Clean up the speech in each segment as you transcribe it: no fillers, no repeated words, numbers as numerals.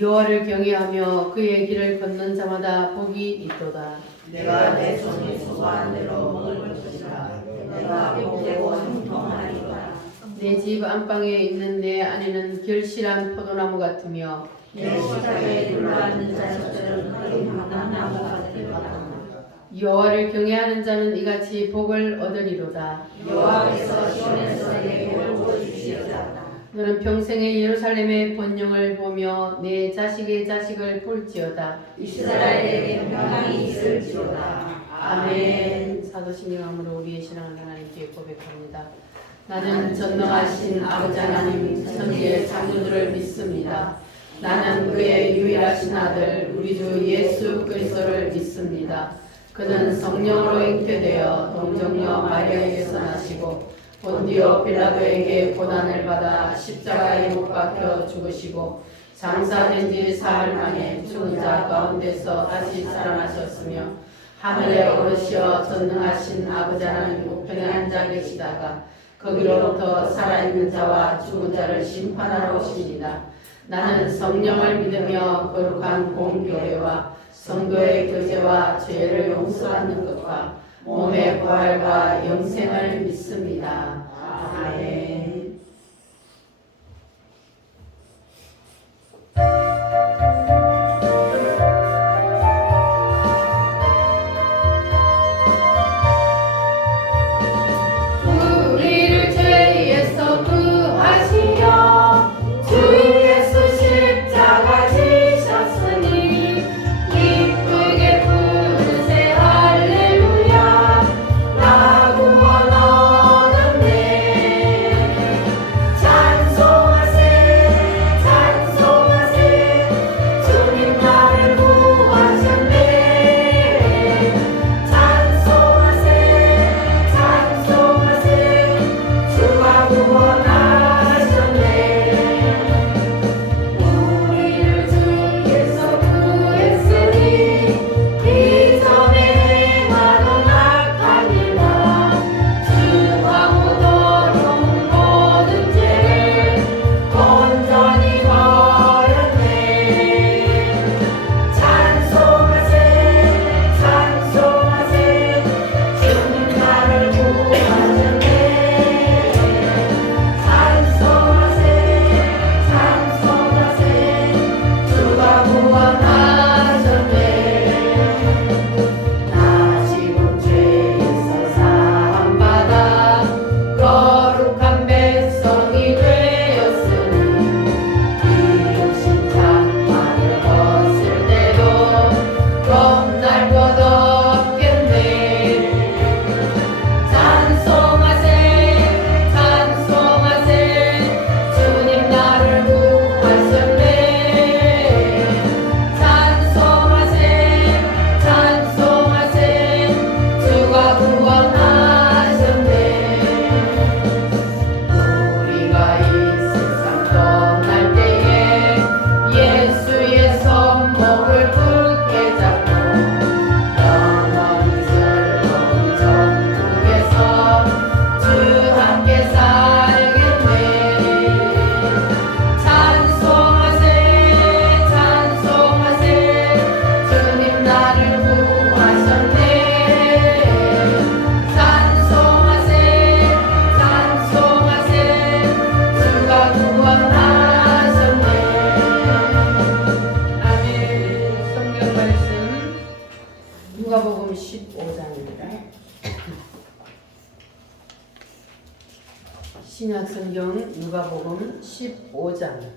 여호와를 경외하며 그의 길을 걷는 자마다 복이 있도다. 내가 내 손이 수고한 대로 먹을 것이라. 내가 복되고 형통하리로다. 내 집 안방에 있는 내 아내는 결실한 포도나무 같으며 내 식탁에 둘러앉는 자식들은 어린 감람나무 같으리로다. 여호와를 경외하는 자는 이같이 복을 얻으리로다. 여호와께서 시온에서 내게 복을 부어주시리로다. 너는 평생에 예루살렘의 번영을 보며 내 자식의 자식을 볼지어다. 이스라엘에게 평강이 있을지로다. 아멘. 사도신경함으로 우리의 신앙을 하나님께 고백합니다. 나는 전능하신 아버지 하나님 천지의 창조주를 믿습니다. 나는 그의 유일하신 아들 우리 주 예수 그리스도를 믿습니다. 그는 성령으로 잉태되어 동정녀 마리아에게서 나시고 본디오 빌라도에게 고난을 받아 십자가에 못 박혀 죽으시고 장사된 지 사흘 만에 죽은 자 가운데서 다시 살아나셨으며 하늘에 오르시어 전능하신 아버지 하나님 우편에 앉아 계시다가 거기로부터 살아있는 자와 죽은 자를 심판하러 오십니다. 나는 성령을 믿으며 거룩한 공교회와 성도의 교제와 죄를 용서받는 것과 몸의 부활과 영생을 믿습니다. 아멘. 누가복음 15장입니다. 신약성경 누가복음 15장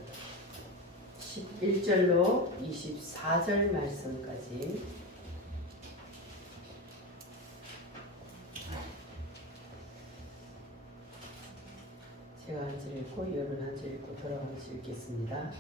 11절로 24절 말씀까지 제가 한 절 읽고 여러분 한 절 읽고 돌아가면서 읽겠습니다.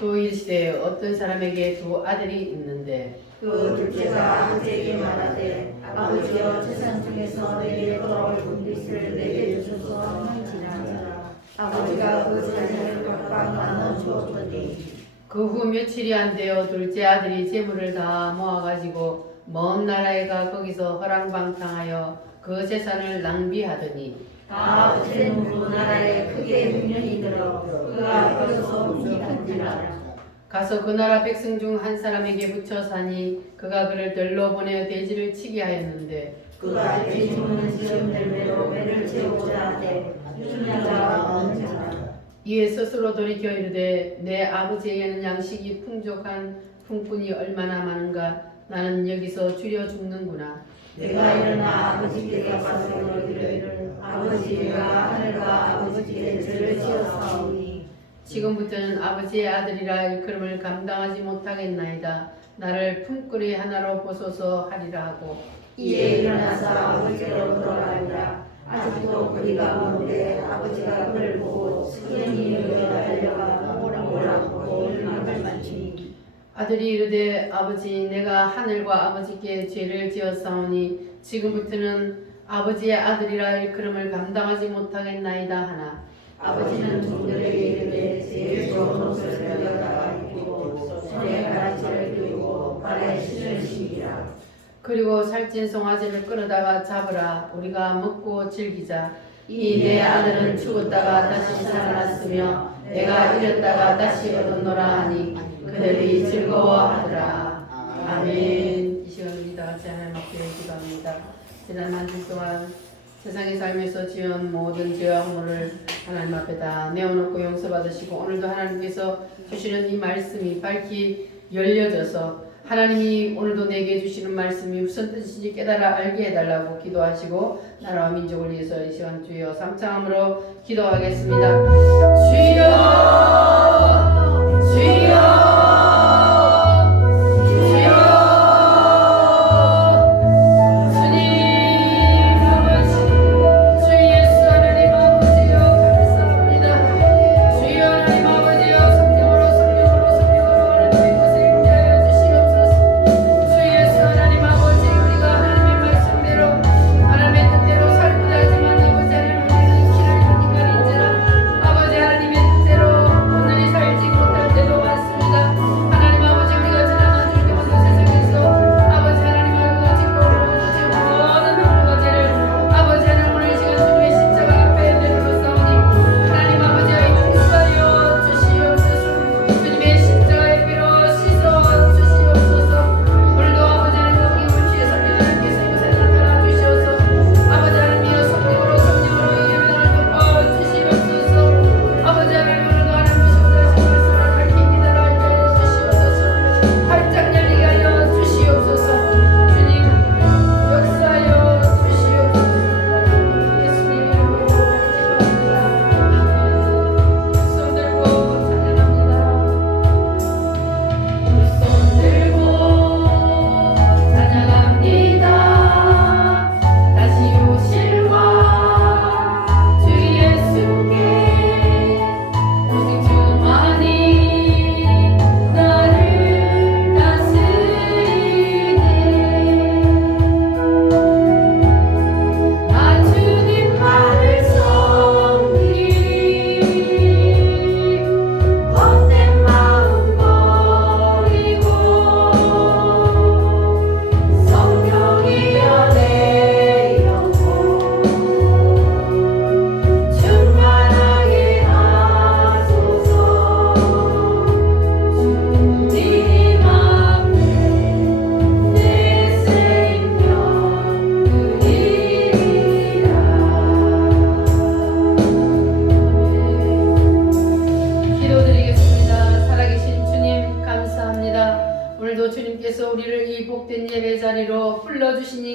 또 이르시되 어떤 사람에게 두 아들이 있는데 그 둘째가 아버지에게 말하되 아버지여 세상 중에서 내게 돌아올 분깃을 내게 주소서 하는지라. 아버지가 그 자녀를 각각 나눠 주었더니 그 후 며칠이 안 되어 둘째 아들이 재물을 다 모아가지고 먼 나라에 가 거기서 허랑방탕하여 그 재산을 낭비하더니 아버지는 그 나라에 크게 흉년이 들어 그 앞에서 움직한지라. 가서 그 나라 백성 중 한 사람에게 붙여 사니 그가 그를 들러 보내어 돼지를 치게 하였는데 그가 돼지 먹는 지금 열매로 배를 채우고자 하되 주는 자가 없는 자라. 이에 스스로 돌이켜 이르되 내 아버지에게는 양식이 풍족한 품꾼이 얼마나 많은가 나는 여기서 줄여 죽는구나. 내가 일어나 아버지께 가서 이르기를 아버지 내가 하늘과 아버지께 죄를 지었사오니 지금부터는 아버지의 아들이라 일컬음을 감당하지 못하겠나이다. 나를 품꾼의 하나로 보소서 하리라 하고 이에 일어나서 아버지로 돌아가니라. 아직도 그리가 먼데 아버지가 그를 보고 스크린이 여기다 달려가 뭐라고 일망을 마치니 아들이 이르되 아버지 내가 하늘과 아버지께 죄를 지었사오니 지금부터는 아버지의 아들이라 일컬음을 감당하지 못하겠나이다 하나 아버지는 종들에게 이르되 제일 좋은 옷을 가져다가 입히고 손에 가라지를 끼우고 발에 신을 신기라. 그리고 살찐 송아지를 끌어다가 잡으라 우리가 먹고 즐기자. 이 내 아들은 죽었다가 다시 살아났으며 내가 잃었다가 다시 얻었노라 하니 그들이 즐거워하더라. 아멘. 이 시간 우리 다 같이 하나님 앞에 기도합니다. 지난 한 주 동안 세상에 살면서 지은 모든 죄와 허물을 하나님 앞에 다 내어놓고 용서받으시고 오늘도 하나님께서 주시는 이 말씀이 밝히 열려져서 하나님이 오늘도 내게 주시는 말씀이 무슨 뜻인지 깨달아 알게 해달라고 기도하시고 나라와 민족을 위해서 이 시간 주여 삼창함으로 기도하겠습니다. 주여 주여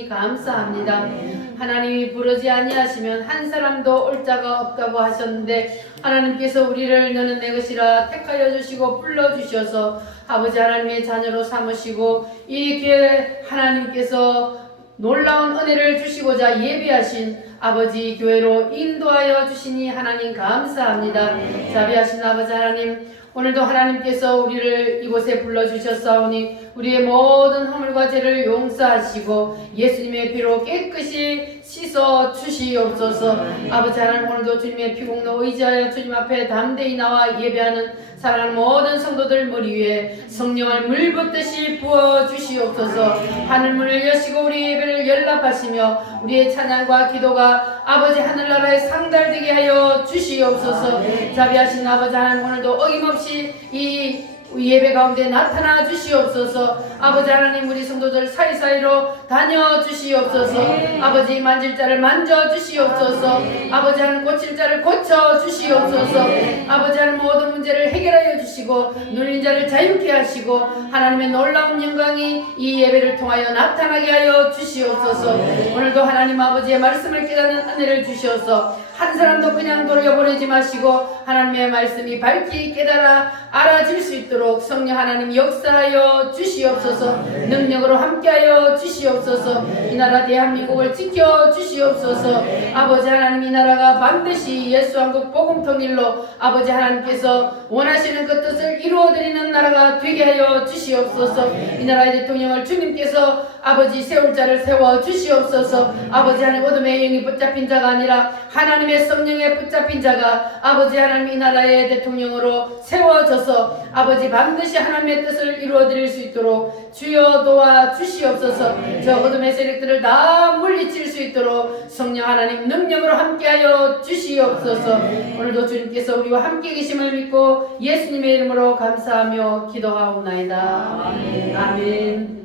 감사합니다. 하나님이 부르지 아니하시면 한 사람도 올 자가 없다고 하셨는데 하나님께서 우리를 너는 내 것이라 택하여 주시고 불러주셔서 아버지 하나님의 자녀로 삼으시고 이 기회에 하나님께서 놀라운 은혜를 주시고자 예비하신 아버지 교회로 인도하여 주시니 하나님 감사합니다. 자비하신 아버지 하나님 오늘도 하나님께서 우리를 이곳에 불러주셨사오니 우리의 모든 허물과 죄를 용서하시고 예수님의 피로 깨끗이 씻어 주시옵소서. 아버지 하나님 오늘도 주님의 피공로 의지하여 주님 앞에 담대히 나와 예배하는 사랑하는 모든 성도들 머리 위에 성령을 물 붓듯이 부어 주시옵소서. 하늘문을 여시고 우리 예배를 연락하시며 우리의 찬양과 기도가 아버지 하늘나라에 상달되게 하여 주시옵소서. 자비하신 아버지 하나님 오늘도 어김없이 이 예배 가운데 나타나 주시옵소서. 아버지 하나님, 우리 성도들 사이사이로 다녀 주시옵소서. 아버지 만질 자를 만져 주시옵소서. 아버지 하나님 고칠 자를 고쳐 주시옵소서. 아버지 하나님 모든 문제를 해결하여 주시고 눌린 자를 자유케 하시고 하나님의 놀라운 영광이 이 예배를 통하여 나타나게 하여 주시옵소서. 오늘도 하나님 아버지의 말씀을 깨닫는 은혜를 주시옵소서. 한 사람도 그냥 돌려보내지 마시고 하나님의 말씀이 밝히 깨달아 알아질 수 있도록 성령 하나님 역사하여 주시옵소서. 능력으로 함께하여 주시옵소서. 이 나라 대한민국을 지켜 주시옵소서. 아버지 하나님, 이 나라가 반드시 예수 한국 복음 통일로 아버지 하나님께서 원하시는 그 뜻을 이루어드리는 나라가 되게 하여 주시옵소서. 이 나라의 대통령을 주님께서 아버지 세울 자를 세워 주시옵소서. 아버지 하나님, 어둠의 영이 붙잡힌 자가 아니라 하나님의 성령에 붙잡힌 자가 아버지 하나님 이 나라의 대통령으로 세워져서 아버지 반드시 하나님의 뜻을 이루어드릴 수 있도록 주여 도와 주시옵소서. 저 어둠의 세력들을 다 물리칠 수 있도록 성령 하나님 능력으로 함께하여 주시옵소서. 오늘도 주님께서 우리와 함께 계심을 믿고 예수님의 이름으로 감사하며 기도하옵나이다. 아멘.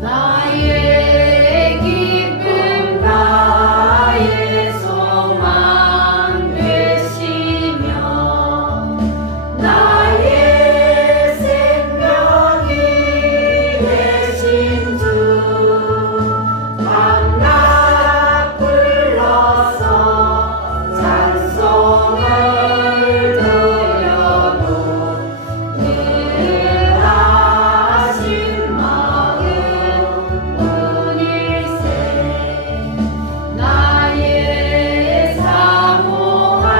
나의 기쁨 나의 소망 되시며 나의 생명이 되신 주 밤낮 불러서 찬송을 드려도 늘 하신 마음 뿐일세. 나의 사모하는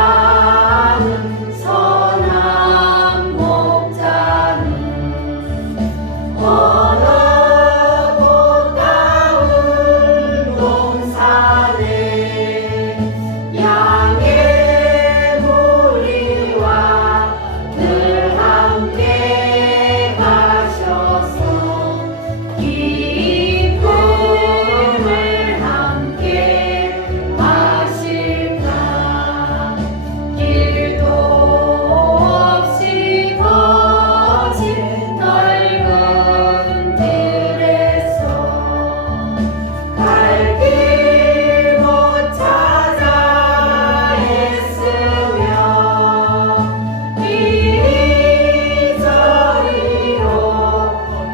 선한 목자는 어느 꽃다운 동산에 양의 무리와 늘 함께 가셔서 기쁨을 함께 하실까. 길도 없이 거친 넓은 들에서 갈 길 못 찾아 애쓰며 이리저리로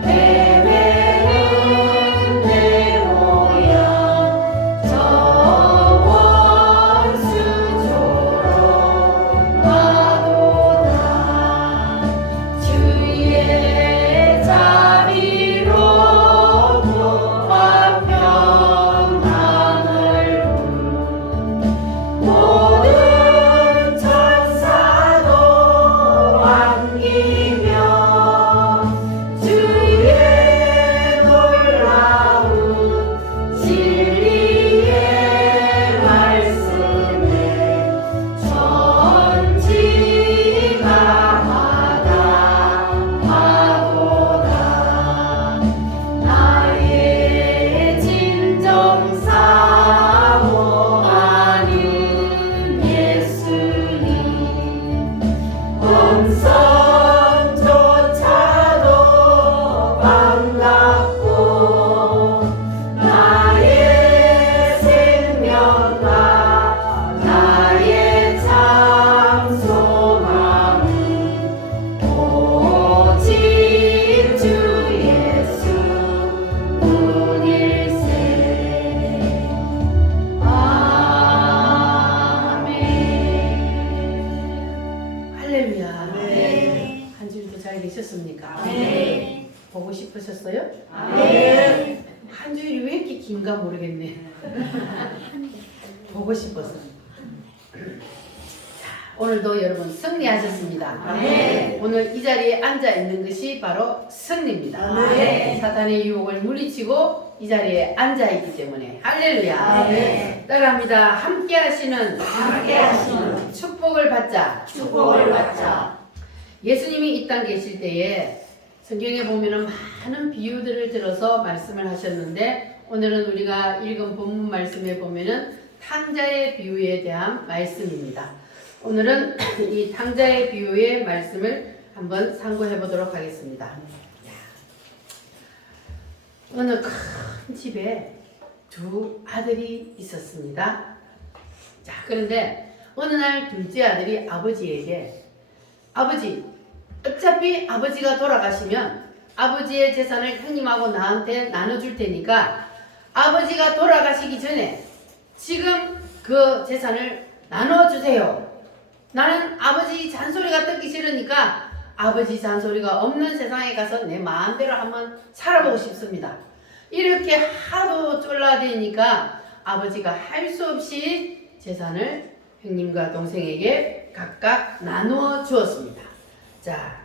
헤매는 내 모양 저 원수처럼 와도다. 주의 자비로 높아 평안을 모든 천사도 안기며 주의 놀라운 진리의 말씀에 천지가 마다하도다. 나의 진정 사모하는 예수님 음성조차도 반갑고 나의 생명과 나의 참 소망은 오직 주 예수 뿐일세. 아멘. 할렐루야. 네. 한 주일도 잘 계셨습니까? 네. 보고 싶으셨어요? 네. 한 주일이 왜 이렇게 긴가 모르겠네. 보고 싶어서. 오늘도 여러분 승리하셨습니다. 네. 오늘 이 자리에 앉아 있는 것이 바로 승리입니다. 네. 사탄의 유혹을 물리치고 이 자리에 앉아 있기 때문에 할렐루야. 아멘. 따라합니다. 함께 하시는 축복을 받자. 축복을 받자. 예수님이 이 땅 계실 때에 성경에 보면은 많은 비유들을 들어서 말씀을 하셨는데 오늘은 우리가 읽은 본문 말씀에 보면은 탕자의 비유에 대한 말씀입니다. 오늘은 이 탕자의 비유의 말씀을 한번 상고해 보도록 하겠습니다. 어느 큰 집에 두 아들이 있었습니다. 자, 그런데 어느 날 둘째 아들이 아버지에게 아버지, 어차피 아버지가 돌아가시면 아버지의 재산을 형님하고 나한테 나눠줄 테니까 아버지가 돌아가시기 전에 지금 그 재산을 나눠주세요. 나는 아버지 잔소리가 듣기 싫으니까 아버지 잔소리가 없는 세상에 가서 내 마음대로 한번 살아보고 싶습니다. 이렇게 하도 쫄라대니까 아버지가 할 수 없이 재산을 형님과 동생에게 각각 나누어 주었습니다. 자,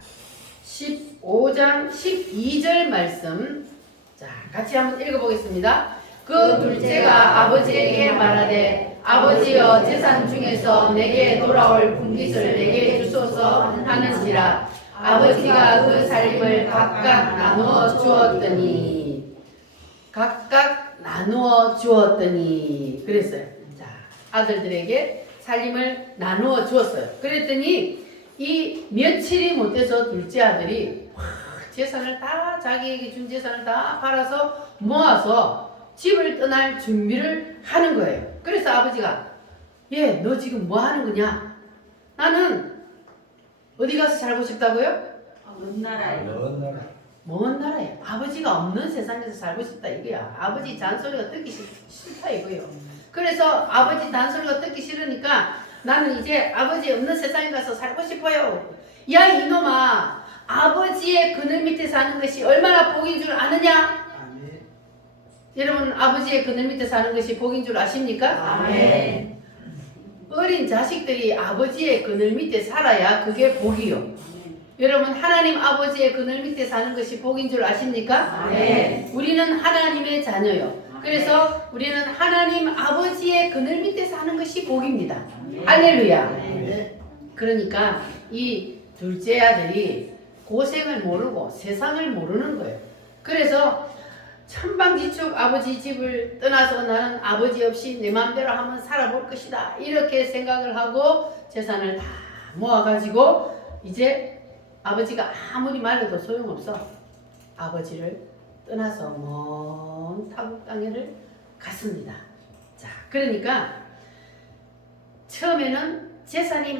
15장 12절 말씀, 자, 같이 한번 읽어보겠습니다. 그 둘째가 아버지에게 말하되 아버지여 재산 중에서 내게 돌아올 분깃을 내게 주소서 하는지라. 아버지가 그 살림을 각각 나누어 주었더니 그랬어요. 자, 아들들에게 살림을 나누어 주었어요. 그랬더니 이 며칠이 못 돼서 둘째 아들이 재산을 다 자기에게 준 재산을 다 팔아서 모아서 집을 떠날 준비를 하는 거예요. 그래서 아버지가 얘, 너 지금 뭐 하는 거냐? 나는 어디 가서 살고 싶다고요? 먼 나라에. 먼 나라에. 아버지가 없는 세상에서 살고 싶다 이거야. 아버지 잔소리가 듣기 싫다 이거요. 그래서 아버지 잔소리가 듣기 싫으니까 나는 이제 아버지 없는 세상에 가서 살고 싶어요. 야 이놈아, 아버지의 그늘 밑에 사는 것이 얼마나 복인 줄 아느냐? 아멘. 여러분 아버지의 그늘 밑에 사는 것이 복인 줄 아십니까? 아멘. 어린 자식들이 아버지의 그늘 밑에 살아야 그게 복이요. 여러분 하나님 아버지의 그늘 밑에 사는 것이 복인 줄 아십니까? 아멘. 우리는 하나님의 자녀요. 그래서 우리는 하나님 아버지의 그늘 밑에 사는 것이 복입니다. 할렐루야. 그러니까 이 둘째 아들이 고생을 모르고 세상을 모르는 거예요. 그래서 천방지축 아버지 집을 떠나서 나는 아버지 없이 내 마음대로 한번 살아볼 것이다. 이렇게 생각을 하고 재산을 다 모아가지고 이제 아버지가 아무리 말해도 소용없어. 아버지를 떠나서 먼 타국 땅에를 갔습니다. 자, 그러니까 처음에는 재산이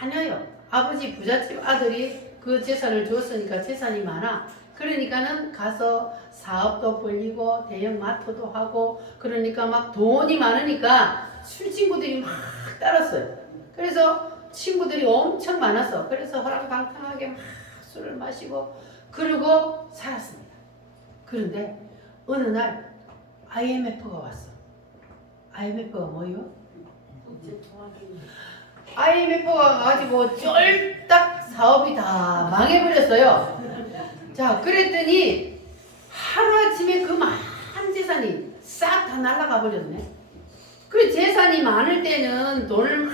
많아요. 아버지 부잣집 아들이 그 재산을 줬으니까 재산이 많아. 그러니까는 가서 사업도 벌리고 대형 마트도 하고 그러니까 막 돈이 많으니까 술 친구들이 막 따랐어요. 그래서 친구들이 엄청 많았어. 그래서 허랑방탕하게 막 술을 마시고 그러고 살았습니다. 그런데 어느 날 IMF가 왔어. IMF가 뭐예요? IMF가 와가지고 쫄딱 사업이 다 망해버렸어요. 자, 그랬더니 하루아침에 그 많은 재산이 싹 다 날아가 버렸네. 그 재산이 많을 때는 돈을 막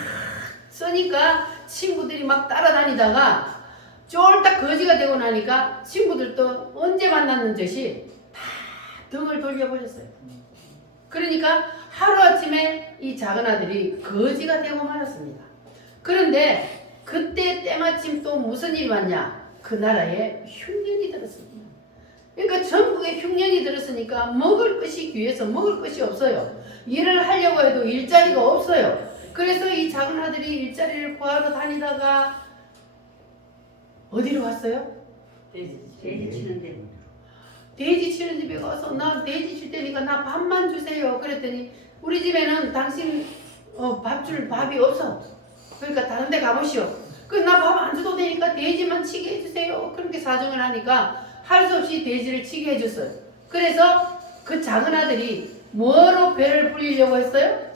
쓰니까 친구들이 막 따라다니다가 쫄딱 거지가 되고 나니까 친구들도 언제 만났는 듯이 다 등을 돌려버렸어요. 그러니까 하루아침에 이 작은 아들이 거지가 되고 말았습니다. 그런데 그때 때마침 또 무슨 일이 왔냐? 그 나라에 흉년이 들었습니다. 그러니까 전국에 흉년이 들었으니까 먹을 것이 귀해서 먹을 것이 없어요. 일을 하려고 해도 일자리가 없어요. 그래서 이 작은 아들이 일자리를 구하러 다니다가 어디로 갔어요? 돼지 치는 데. 돼지 치는 집에 가서 나 돼지 칠 테니까 나 밥만 주세요. 그랬더니 우리 집에는 당신 밥 줄 밥이 없어. 그러니까 다른 데 가보시오. 나 밥 안 줘도 되니까 돼지만 치게 해주세요. 그렇게 사정을 하니까 할 수 없이 돼지를 치게 해줬어요. 그래서 그 작은 아들이 뭐로 배를 불리려고 했어요?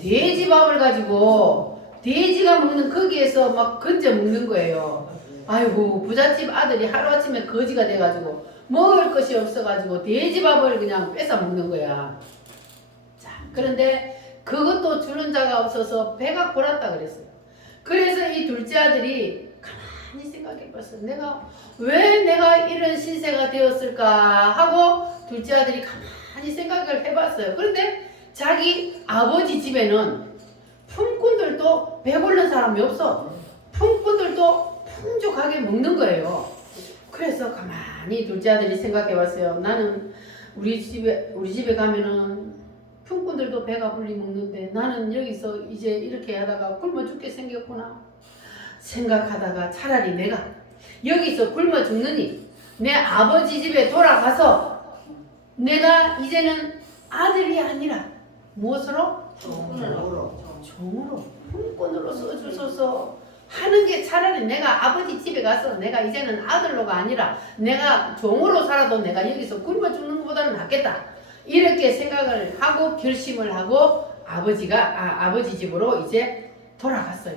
돼지 밥을 가지고 돼지가 먹는 거기에서 막 건져 먹는 거예요. 아이고 부잣집 아들이 하루아침에 거지가 돼가지고 먹을 것이 없어가지고 돼지밥을 그냥 뺏어 먹는 거야. 자, 그런데 그것도 주는 자가 없어서 배가 골았다 그랬어요. 그래서 이 둘째 아들이 가만히 생각해봤어요. 왜 내가 이런 신세가 되었을까 하고 둘째 아들이 가만히 생각을 해봤어요. 그런데 자기 아버지 집에는 품꾼들도 배고른 사람이 없어. 품꾼들도 풍족하게 먹는 거예요. 그래서 가만히 둘째 아들이 생각해봤어요. 나는 우리 집에 가면은 품꾼들도 배가 불리 먹는데 나는 여기서 이제 이렇게 하다가 굶어 죽게 생겼구나 생각하다가 차라리 내가 여기서 굶어 죽느니 내 아버지 집에 돌아가서 내가 이제는 아들이 아니라 무엇으로? 종으로 품꾼으로 써주소서 하는 게 차라리 내가 아버지 집에 가서 내가 이제는 아들로가 아니라 내가 종으로 살아도 내가 여기서 굶어 죽는 것보다는 낫겠다. 이렇게 생각을 하고 결심을 하고 아버지 집으로 이제 돌아갔어요.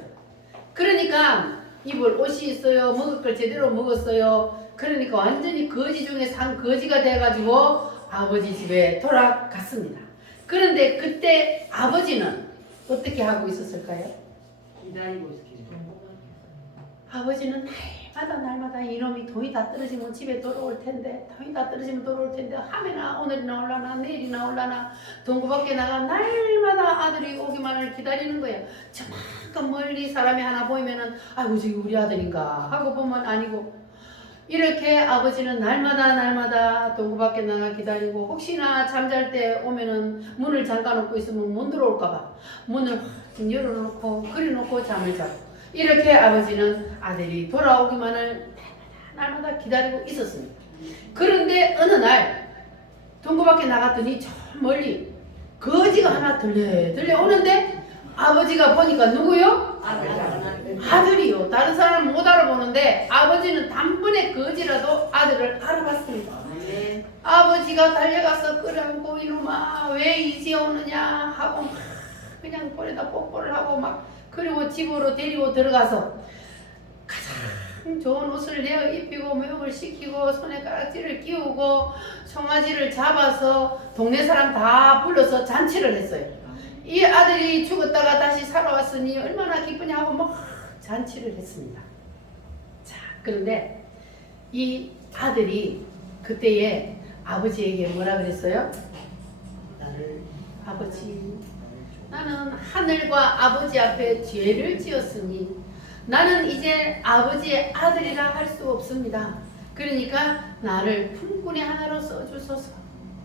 그러니까 입을 옷이 있어요. 먹을 걸 제대로 먹었어요. 그러니까 완전히 거지 중에 산 거지가 돼가지고 아버지 집에 돌아갔습니다. 그런데 그때 아버지는 어떻게 하고 있었을까요? 기다리고 있었겠죠. 아버지는 날마다 이놈이 돈이 다 떨어지면 집에 돌아올 텐데 하면은 오늘이 나올라나 내일이 나올라나 동구 밖에 나가 날마다 아들이 오기만을 기다리는 거예요. 저만큼 멀리 사람이 하나 보이면은 아이고 저기 우리 아들인가 하고 보면 아니고 이렇게 아버지는 날마다 동구 밖에 나가 기다리고 혹시나 잠잘 때 오면은 문을 잠가 놓고 있으면 못 들어올까봐 문을 확 열어놓고 그려놓고 잠을 자고 이렇게 아버지는 아들이 돌아오기만을 날마다 기다리고 있었습니다. 그런데 어느 날 동구 밖에 나갔더니 저 멀리 거지가 하나 들려 오는데 아버지가 보니까 누구요? 아들이요. 다른 사람은 못 알아보는데 아버지는 단번에 거지라도 아들을 알아봤습니다. 아버지가 달려가서 끌어안고 이놈아 왜 이제 오느냐 하고 막 그냥 볼에다 뽀뽀를 하고 막 그리고 집으로 데리고 들어가서 가장 좋은 옷을 내어 입히고 모욕을 시키고 손에 가락지를 끼우고 송아지를 잡아서 동네 사람 다 불러서 잔치를 했어요. 이 아들이 죽었다가 다시 살아왔으니 얼마나 기쁘냐고 막 잔치를 했습니다. 자, 그런데 이 아들이 그때에 아버지에게 뭐라 그랬어요? 아버지, 나는 하늘과 아버지 앞에 죄를 지었으니 나는 이제 아버지의 아들이라 할 수 없습니다. 그러니까 나를 품꾼의 하나로 써주소서.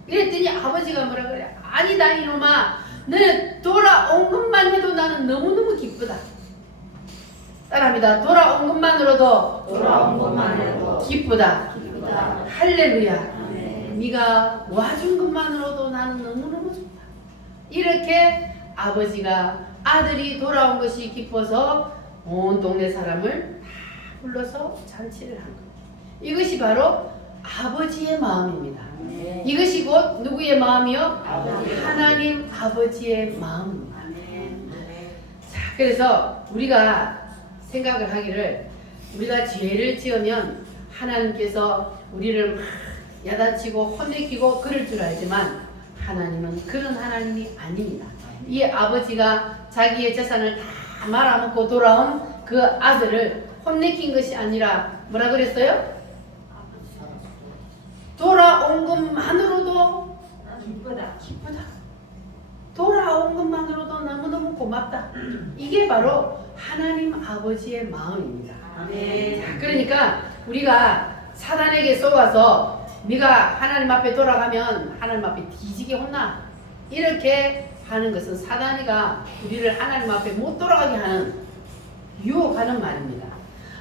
이랬더니 아버지가 뭐라 그래? 아니다 이놈아, 너는 돌아온 것만 해도 나는 너무너무 기쁘다. 따라합니다. 돌아온 것만 해도 기쁘다. 할렐루야. 네가 와준 것만으로도 나는 너무너무 좋다. 이렇게 아버지가 아들이 돌아온 것이 기뻐서 온 동네 사람을 다 불러서 잔치를 한 거예요. 이것이 바로 아버지의 마음입니다. 이것이 곧 누구의 마음이요? 하나님 아버지의 마음입니다. 자, 그래서 우리가 생각을 하기를 우리가 죄를 지으면 하나님께서 우리를 막 야단치고 혼내키고 그럴 줄 알지만 하나님은 그런 하나님이 아닙니다. 이 아버지가 자기의 재산을 다 말아먹고 돌아온 그 아들을 혼내킨 것이 아니라 뭐라 그랬어요? 돌아온 것만으로도 기쁘다. 돌아온 것만으로도 너무너무 고맙다. 이게 바로 하나님 아버지의 마음입니다. 자, 그러니까 우리가 사단에게 속아서 네가 하나님 앞에 돌아가면 하나님 앞에 뒤지게 혼나 이렇게 하는 것은 사단이가 우리를 하나님 앞에 못 돌아가게 하는 유혹하는 말입니다.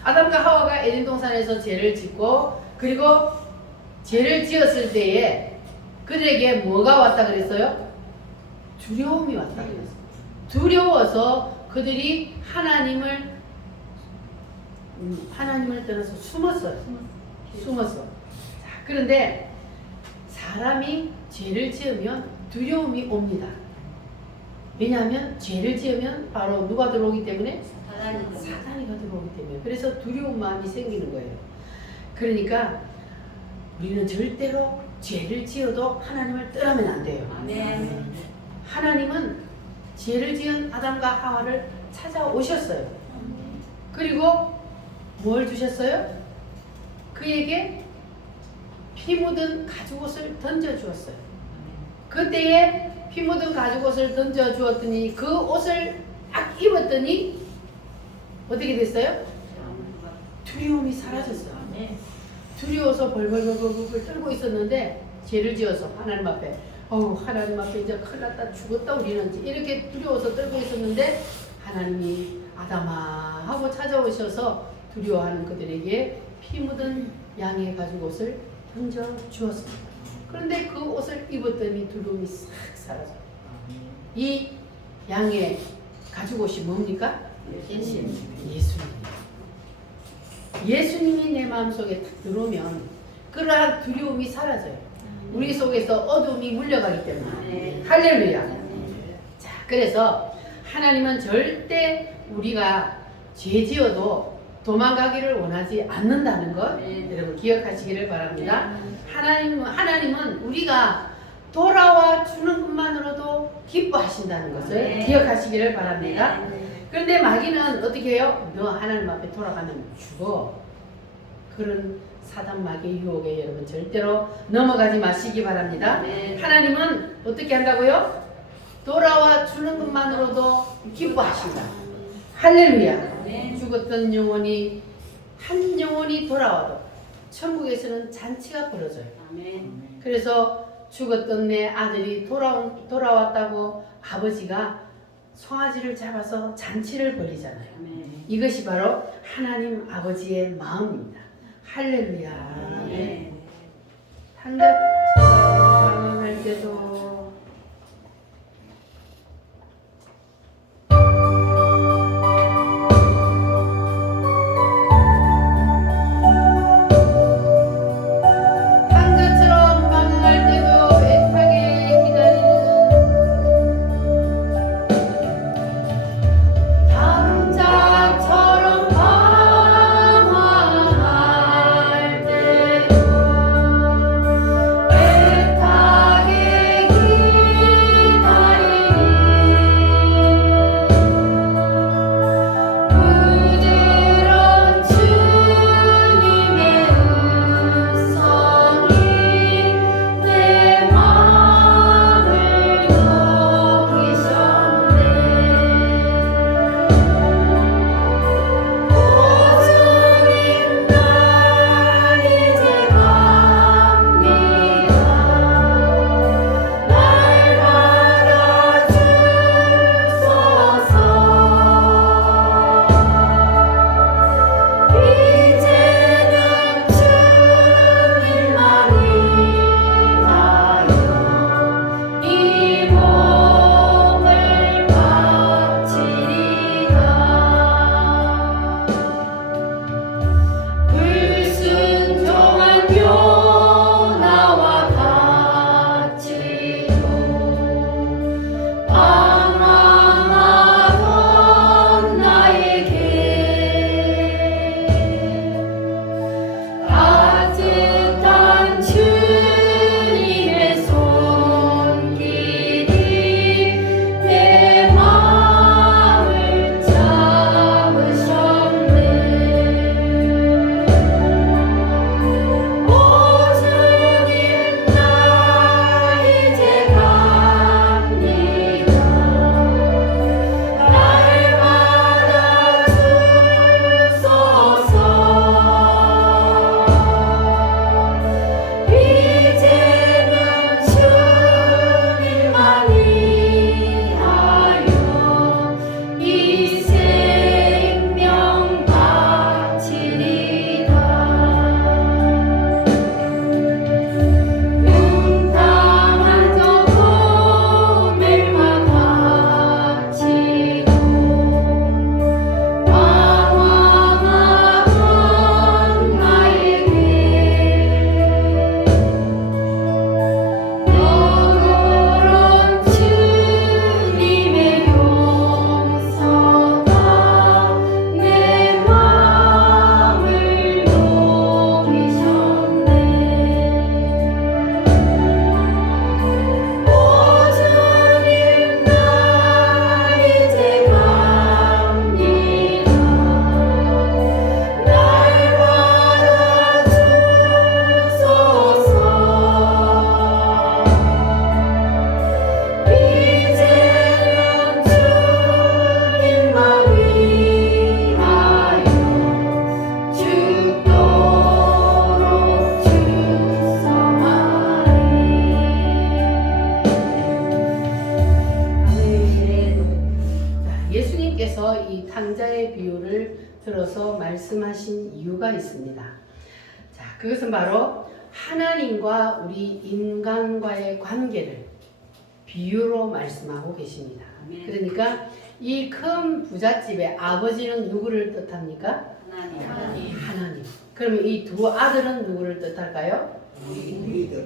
아담과 하와가 에덴 동산에서 죄를 짓고 그리고 죄를 지었을 때에 그들에게 뭐가 왔다 그랬어요? 두려움이 왔다 그랬어요. 두려워서 그들이 하나님을 떠나서 숨었어요. 자, 그런데 사람이 죄를 지으면 두려움이 옵니다. 왜냐하면 죄를 지으면 바로 누가 들어오기 때문에? 사단이가 들어오기 때문에. 그래서 두려운 마음이 생기는 거예요. 그러니까 우리는 절대로 죄를 지어도 하나님을 떠나면 안 돼요. 아멘. 하나님은 죄를 지은 아담과 하와를 찾아오셨어요. 그리고 뭘 주셨어요? 그에게 피 묻은 가죽옷을 던져주었어요. 그때에 피 묻은 가죽옷을 던져주었더니 그 옷을 딱 입었더니 어떻게 됐어요? 두려움이 사라졌어요. 두려워서 벌벌벌벌 떨고 있었는데 죄를 지어서 하나님 앞에 하나님 앞에 이제 큰일 났다 죽었다 우리는 이렇게 두려워서 떨고 있었는데 하나님이 아담아 하고 찾아오셔서 두려워하는 그들에게 피 묻은 양의 가죽옷을 던져 주었습니다. 그런데 그 옷을 입었더니 두려움이 싹 사라져요. 이 양의 가죽옷이 뭡니까? 예수님. 예수님이 내 마음속에 딱 들어오면 그러한 두려움이 사라져요. 우리 속에서 어둠이 물려가기 때문에. 할렐루야. 자, 그래서 하나님은 절대 우리가 죄 지어도 도망가기를 원하지 않는다는 것 여러분 기억하시기를 바랍니다. 하나님은 우리가 돌아와 주는 것만으로도 기뻐하신다는 것을 기억하시기를 바랍니다. 그런데 마귀는 어떻게 해요? 너 하나님 앞에 돌아가면 죽어. 그런 사단 마귀의 유혹에 여러분 절대로 넘어가지 마시기 바랍니다. 하나님은 어떻게 한다고요? 돌아와 주는 것만으로도 기뻐하신다. 할렐루야. 죽었던 영혼이 한 영혼이 돌아와도 천국에서는 잔치가 벌어져요. 그래서 죽었던 내 아들이 돌아왔다고 아버지가 송아지를 잡아서 잔치를 벌이잖아요. 이것이 바로 하나님 아버지의 마음입니다. 할렐루야. 한갓처럼 방황할 때도 애타게 성경에서 이 탕자의 비유를 들어서 말씀하신 이유가 있습니다. 자, 그것은 바로 하나님과 우리 인간과의 관계를 비유로 말씀하고 계십니다. 그러니까 이 큰 부잣집의 아버지는 누구를 뜻합니까? 하나님. 그러면 이 두 아들은 누구를 뜻할까요?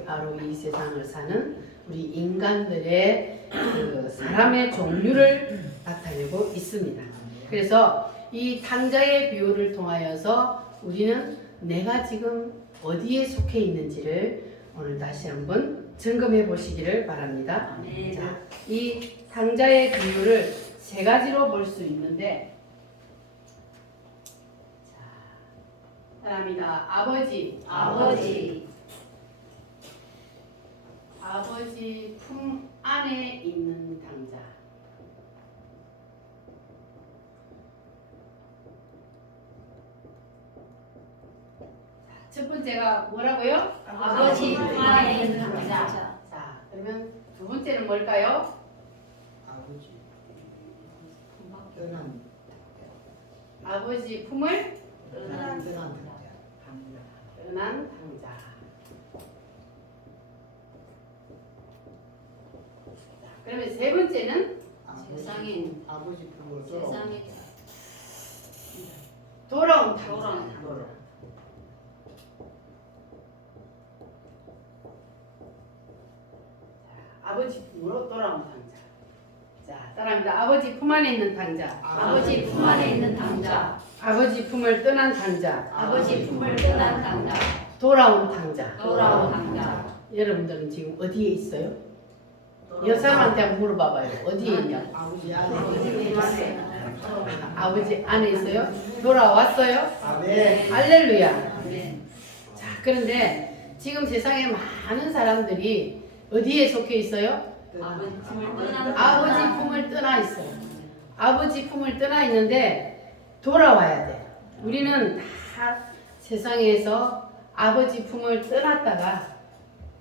바로 이 세상을 사는 우리 인간들의 그 사람의 종류를 나타내고 있습니다. 그래서 이 탕자의 비유를 통하여서 우리는 내가 지금 어디에 속해 있는지를 오늘 다시 한번 점검해 보시기를 바랍니다. 자, 이 탕자의 비유를 세 가지로 볼 수 있는데, 자, 사람이다. 아버지 품 안에 있는 탕자. 첫 번째가 뭐라고요? 아버지 품 안에 있는 탕자. 자, 그러면 두 번째는 뭘까요? 아버지 품을 떠난 탕자. 자, 그러면 세 번째는 아버지 품을 돌아온 탕자. 아버지 품으로 돌아온 탕자. 자, 따라합니다. 아버지 품 안에 있는 탕자. 아버지 품 안에 있는 탕자. 아버지 품을 떠난 탕자. 아버지 품을 떠난 탕자. 돌아온 탕자. 돌아온 탕자. 여러분들은 지금 어디에 있어요? 여사람한테 한번 물어봐봐요. 어디에 있냐? 아버지 아버지 안에 있어요? 돌아왔어요? 아멘. 할렐루야. 아멘. 자, 그런데 지금 세상에 많은 사람들이 어디에 속해 있어요? 아버지 품을 떠나 있어요. 아버지 품을 떠나 있는데 돌아와야 돼. 우리는 다 세상에서 아버지 품을 떠났다가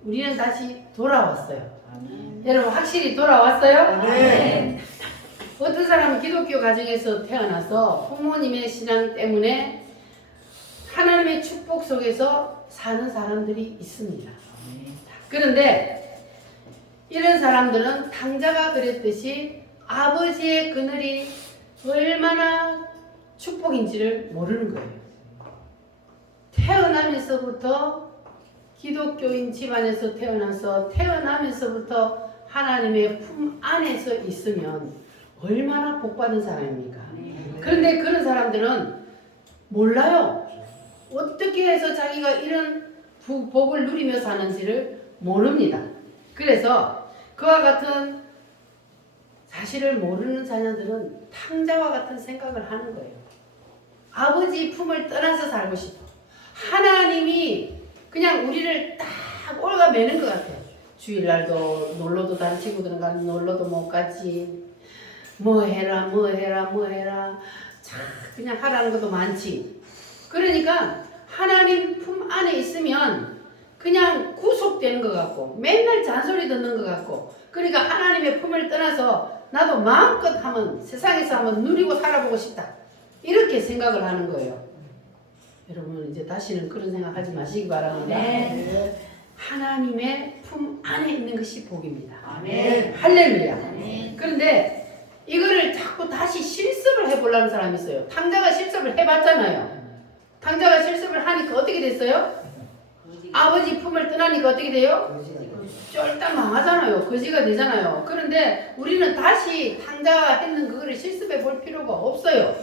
우리는 다시 돌아왔어요. 여러분 확실히 돌아왔어요? 네. 어떤 사람은 기독교 가정에서 태어나서 부모님의 신앙 때문에 하나님의 축복 속에서 사는 사람들이 있습니다. 그런데 이런 사람들은 탕자가 그랬듯이 아버지의 그늘이 얼마나 축복인지를 모르는 거예요. 태어나면서부터 기독교인 집안에서 태어나면서부터 하나님의 품 안에서 있으면 얼마나 복받은 사람입니까? 그런데 그런 사람들은 몰라요. 어떻게 해서 자기가 이런 복을 누리며 사는지를 모릅니다. 그래서 그와 같은 사실을 모르는 자녀들은 탕자와 같은 생각을 하는 거예요. 아버지 품을 떠나서 살고 싶어. 하나님이 그냥 우리를 딱 올가매는 것 같아요. 주일날도 놀러도 다른 친구들은 가는 놀러도 못 가지. 뭐 해라. 참 그냥 하라는 것도 많지. 그러니까 하나님 품 안에 있으면 그냥 구속되는 것 같고 맨날 잔소리 듣는 것 같고, 그러니까 하나님의 품을 떠나서 나도 마음껏 하면 세상에서 한번 누리고 살아보고 싶다 이렇게 생각을 하는 거예요. 여러분 이제 다시는 그런 생각하지 마시기 바랍니다. 네. 하나님의 품 안에 있는 것이 복입니다. 아멘. 할렐루야. 아멘. 그런데 이거를 자꾸 다시 실습을 해보려는 사람이 있어요. 탕자가 실습을 해봤잖아요. 탕자가 실습을 하니까 어떻게 됐어요? 아버지 품을 떠나니까 어떻게 돼요? 쫄딱 망하잖아요. 거지가 되잖아요. 그런데 우리는 다시 탕자가 했는 그거를 실습해 볼 필요가 없어요.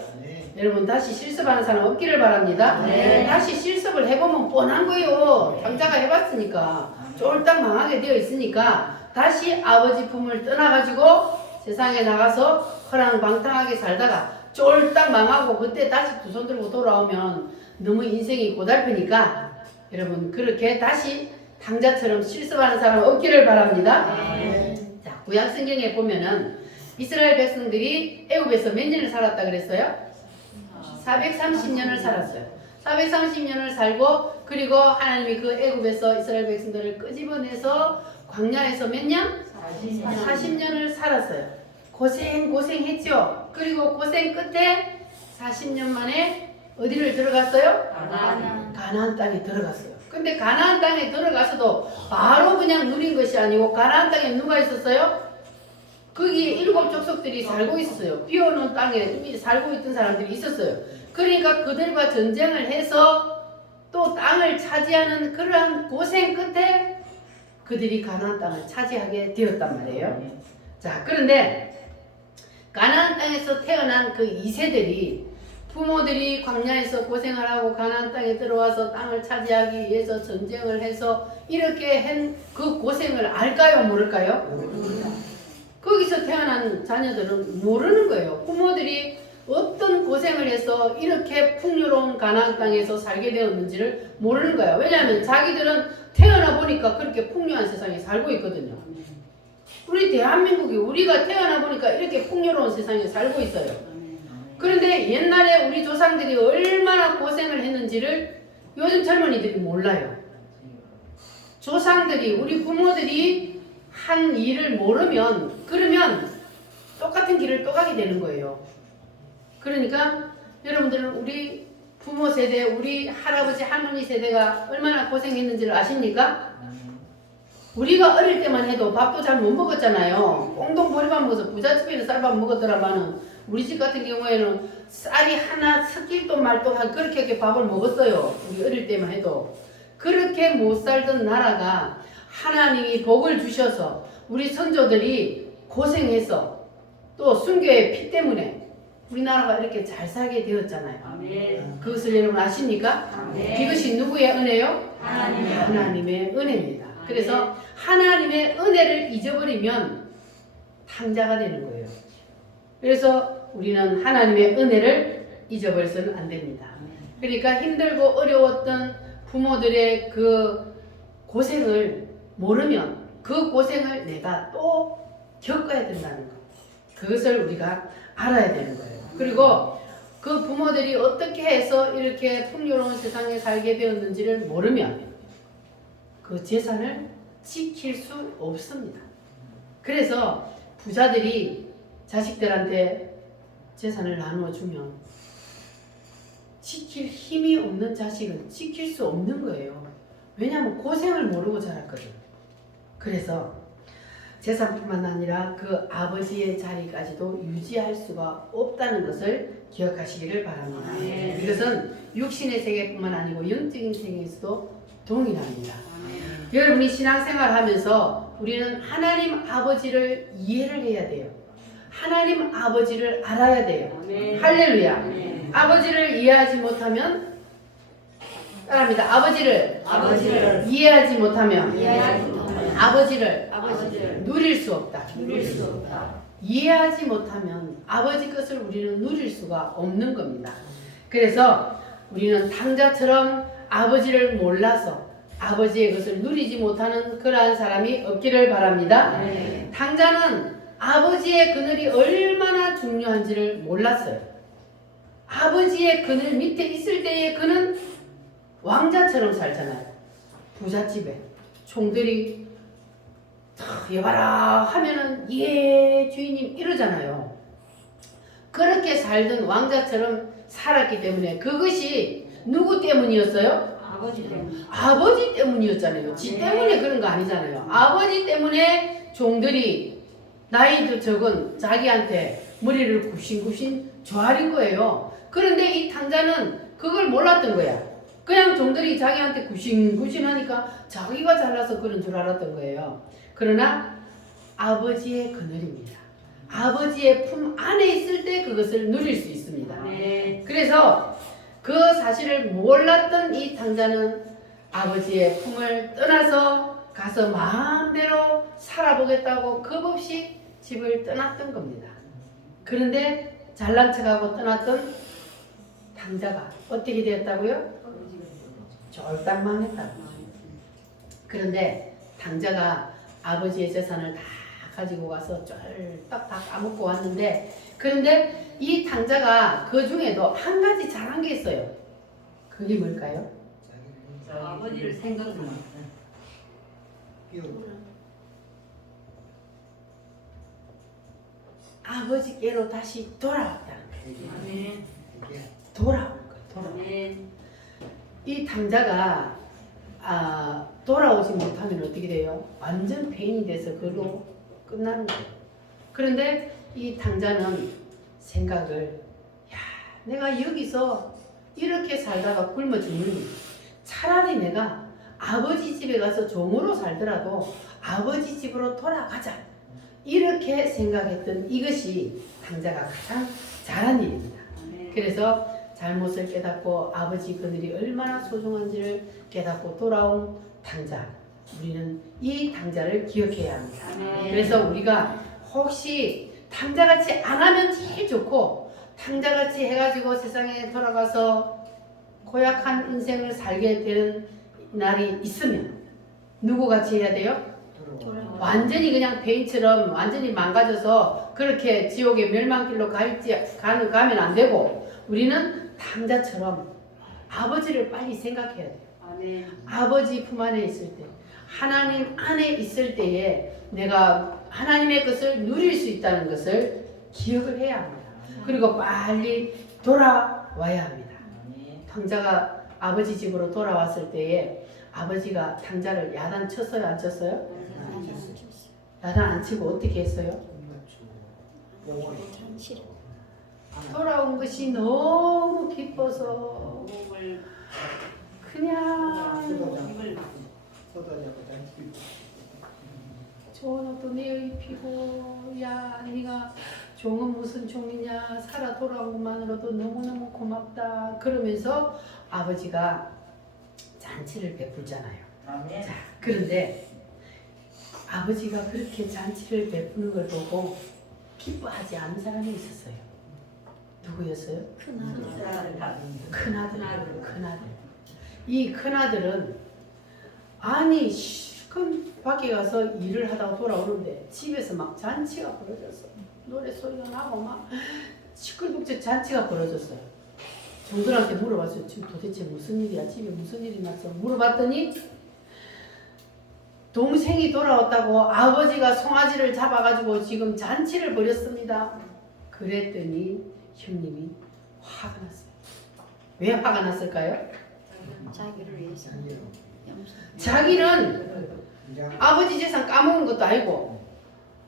여러분 다시 실습하는 사람 없기를 바랍니다. 네. 다시 실습을 해보면 뻔한 거예요. 탕자가 해봤으니까 쫄딱 망하게 되어 있으니까 다시 아버지 품을 떠나가지고 세상에 나가서 허랑방탕하게 살다가 쫄딱 망하고 그때 다시 두 손 들고 돌아오면 너무 인생이 고달프니까 여러분 그렇게 다시 탕자처럼 실습하는 사람 없기를 바랍니다. 자, 구약 성경에 보면은 이스라엘 백성들이 애굽에서 몇 년을 살았다 그랬어요? 430년을 살았어요. 430년을 살고 그리고 하나님이 그 애굽에서 이스라엘 백성들을 끄집어내서 광야에서 몇 년? 40년을 살았어요. 고생했죠. 그리고 고생 끝에 40년 만에 어디를 들어갔어요? 가나안 땅에 들어갔어요. 근데 가나안 땅에 들어가서도 바로 그냥 누린 것이 아니고 가나안 땅에 누가 있었어요? 거기에 7 족속들이 살고 있었어요. 비워놓은 땅에 이미 살고 있던 사람들이 있었어요. 그러니까 그들과 전쟁을 해서 또 땅을 차지하는 그러한 고생 끝에 그들이 가나안 땅을 차지하게 되었단 말이에요. 자, 그런데 가나안 땅에서 태어난 그 2세들이 부모들이 광야에서 고생을 하고 가나안 땅에 들어와서 땅을 차지하기 위해서 전쟁을 해서 이렇게 한 그 고생을 알까요? 모를까요? 거기서 태어난 자녀들은 모르는 거예요. 부모들이 어떤 고생을 해서 이렇게 풍요로운 가나안 땅에서 살게 되었는지를 모르는 거예요. 왜냐하면 자기들은 태어나 보니까 그렇게 풍요한 세상에 살고 있거든요. 우리 대한민국이 우리가 태어나 보니까 이렇게 풍요로운 세상에 살고 있어요. 그런데 옛날에 우리 조상들이 얼마나 고생을 했는지를 요즘 젊은이들이 몰라요. 조상들이 우리 부모들이 한 일을 모르면 그러면 똑같은 길을 또 가게 되는 거예요. 그러니까 여러분들은 우리 부모 세대, 우리 할아버지 할머니 세대가 얼마나 고생했는지를 아십니까? 우리가 어릴 때만 해도 밥도 잘 못 먹었잖아요. 꽁동 보리밥 먹어서 부잣집에서 쌀밥 먹었더라마는 우리 집 같은 경우에는 쌀이 하나 섞일도 말도 한 그렇게 밥을 먹었어요. 우리 어릴 때만 해도. 그렇게 못 살던 나라가 하나님이 복을 주셔서 우리 선조들이 고생해서 또 순교의 피 때문에 우리나라가 이렇게 잘 살게 되었잖아요. 아멘. 그것을 여러분 아십니까? 아멘. 이것이 누구의 은혜요? 하나님의 은혜입니다. 그래서 하나님의 은혜를 잊어버리면 탕자가 되는 거예요. 그래서 우리는 하나님의 은혜를 잊어버려서는 안 됩니다. 그러니까 힘들고 어려웠던 부모들의 그 고생을 모르면 그 고생을 내가 또 겪어야 된다는 것. 그것을 우리가 알아야 되는 거예요. 그리고 그 부모들이 어떻게 해서 이렇게 풍요로운 세상에 살게 되었는지를 모르면 그 재산을 지킬 수 없습니다. 그래서 부자들이 자식들한테 재산을 나누어 주면 지킬 힘이 없는 자식은 지킬 수 없는 거예요. 왜냐하면 고생을 모르고 자랐거든. 그래서 재산뿐만 아니라 그 아버지의 자리까지도 유지할 수가 없다는 것을 기억하시기를 바랍니다. 네. 이것은 육신의 세계뿐만 아니고 영적인 세계에서도 동일합니다. 여러분이 신앙생활 하면서 우리는 하나님 아버지를 이해를 해야 돼요. 하나님 아버지를 알아야 돼요. 아멘. 할렐루야. 아멘. 아버지를 이해하지 못하면 따라합니다. 아버지를 이해하지 못하면 아버지를 누릴 수 없다. 이해하지 못하면 아버지 것을 우리는 누릴 수가 없는 겁니다. 그래서 우리는 탕자처럼 아버지를 몰라서 아버지의 것을 누리지 못하는 그러한 사람이 없기를 바랍니다. 네. 탕자는 아버지의 그늘이 얼마나 중요한지를 몰랐어요. 아버지의 그늘 밑에 있을 때의 그는 왕자처럼 살잖아요. 부잣집에 총들이 여봐라 하면은 예 주인님 이러잖아요. 그렇게 살던 왕자처럼 살았기 때문에 그것이 누구 때문이었어요? 아버지 때문이었잖아요. 지 때문에 그런 거 아니잖아요. 아버지 때문에 종들이 나이도 적은 자기한테 머리를 굽신굽신 조아린 거예요. 그런데 이 탕자는 그걸 몰랐던 거야. 그냥 종들이 자기한테 굽신굽신 하니까 자기가 잘나서 그런 줄 알았던 거예요. 그러나 아버지의 그늘입니다. 아버지의 품 안에 있을 때 그것을 누릴 수 있습니다. 그래서 그 사실을 몰랐던 이 탕자는 아버지의 품을 떠나서 가서 마음대로 살아보겠다고 겁없이 집을 떠났던 겁니다. 그런데 잘난 척하고 떠났던 탕자가 어떻게 되었다고요? 쫄딱 망했다고. 그런데 탕자가 아버지의 재산을 다 가지고 가서 쫄딱 다 까먹고 왔는데, 그런데 이 탕자가 그 중에도 한 가지 잘한 게 있어요. 그게 뭘까요? 아버지를 생각하는 아버지께로 다시 돌아왔다는 거예요. 아멘. 돌아온 거예요. 아멘. 이 탕자가 돌아오지 못하면 어떻게 돼요? 완전 폐인이 돼서 그걸로 끝나는 거예요. 그런데 이 탕자는 생각을, 야, 내가 여기서 이렇게 살다가 굶어 죽느니 차라리 내가 아버지 집에 가서 종으로 살더라도 아버지 집으로 돌아가자, 이렇게 생각했던 이것이 탕자가 가장 잘한 일입니다. 그래서 잘못을 깨닫고 아버지 그늘이 얼마나 소중한지를 깨닫고 돌아온 탕자, 우리는 이 탕자를 기억해야 합니다. 아멘. 그래서 우리가 혹시 탕자같이 안 하면 제일 좋고, 탕자같이 해가지고 세상에 돌아가서 고약한 인생을 살게 되는 날이 있으면 누구같이 해야 돼요? 완전히 그냥 폐인처럼 완전히 망가져서 그렇게 지옥의 멸망길로 가면 안 되고, 우리는 탕자처럼 아버지를 빨리 생각해야 돼요. 아멘. 아버지 품 안에 있을 때, 하나님 안에 있을 때에 내가 하나님의 것을 누릴 수 있다는 것을 기억을 해야 합니다. 그리고 빨리 돌아와야 합니다. 탕자가 아버지 집으로 돌아왔을 때에 아버지가 탕자를 야단쳤어요? 안 쳤어요? 야단 안 치고 어떻게 했어요? 돌아온 것이 너무 기뻐서 목을 그냥 입을 좋은 옷도 내입히고, 야, 네가 종은 무슨 종이냐, 살아 돌아온 것만으로도 너무너무 고맙다, 그러면서 아버지가 잔치를 베풀잖아요. 자, 그런데 아버지가 그렇게 잔치를 베푸는 걸 보고 기뻐하지 않은 사람이 있었어요. 누구였어요? 큰아들. 이 큰아들은 아니 실컷 밖에 가서 일을 하다가 돌아오는데 집에서 막 잔치가 벌어졌어. 노래 소리가 나고 막 시끌벅적 잔치가 벌어졌어요. 종들한테 물어봤어요. 지금 도대체 무슨 일이야? 집에 무슨 일이 났어? 물어봤더니 동생이 돌아왔다고 아버지가 송아지를 잡아가지고 지금 잔치를 벌였습니다. 그랬더니 형님이 화가 났어요. 왜 화가 났을까요? 자기를 위해서. 자기는 아버지 재산 까먹은 것도 아니고